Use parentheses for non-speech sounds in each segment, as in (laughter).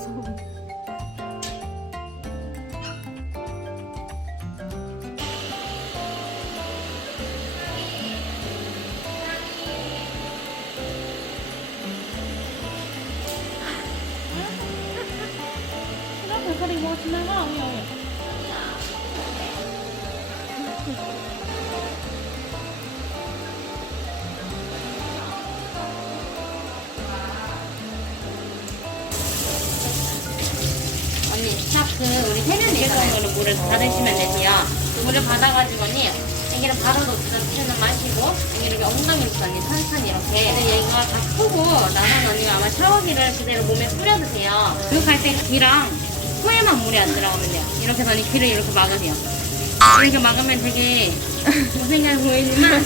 そう那可可里摩斯那好有。 스타크 우리 세면 내성으로 물을 받으시면 되세요. 물을 받아가지고 언니, 여기를 바로 넣기는 마시고, 여기 이렇게 엉덩이 있어, 언니, 천천히 이렇게. 근데 얘가 다 크고, 나는 언니가 아마 샤워기를 그대로 몸에 뿌려주세요. 때 귀랑 코에만 물이 안 들어가면 돼요. 이렇게 해서 언니 귀를 이렇게 막으세요. 이렇게 막으면 되게 못생겨 보이지만,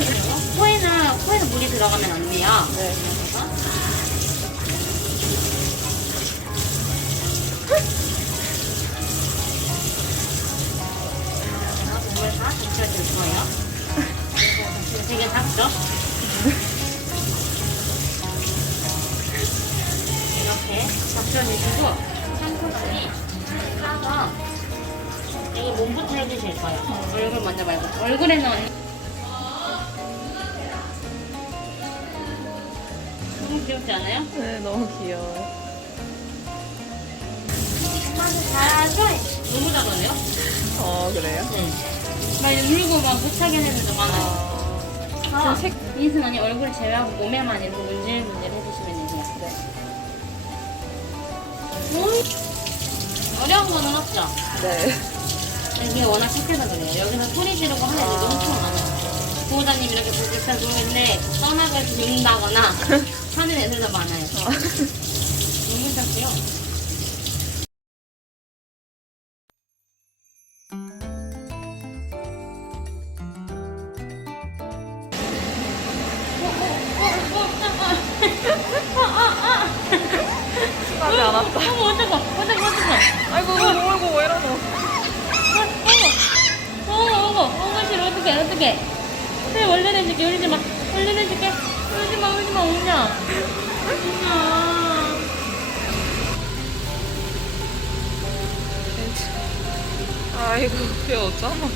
코에는, 코에는 물이 들어가면 안 돼요. 줄 거예요. 되게 작죠? 이렇게 적셔주시고 샴푸를 싸서 여기 몸부터 해주실 거예요. 얼굴 먼저 말고 얼굴에는 언니 너무 귀엽지 않아요? 네, 너무 귀여워. 잘하죠? 너무 잘하네요? 어, 그래요? 응. 막 울고 막 못하게 하는 애들 많아요. 아, 색- 민순 언니 얼굴 제외하고 몸에만 이렇게 문질문질 해주시면 되세요. 네. 음. 어려운 거는 없죠? 네. 이게 워낙 착해서 그래요. 여기서 소리 지르고 하는 애들도 엄청 많아요. 보호자님 이렇게 보고 잘 모르겠는데 떠나가 죽는다거나 (laughs) 하는 애들도 많아요. 너무 착해요. 않았다. 어머 어떡해 어떡해 어떡해 아이고, 어이구, 왜 이러노. 어머 어머 어머 싫어 어떡해 어떡해 그래 원래 내줄게 울지 마 원래 내줄게 울지 마 울지 마 울냐 울냐 아이고, 귀여웠잖아.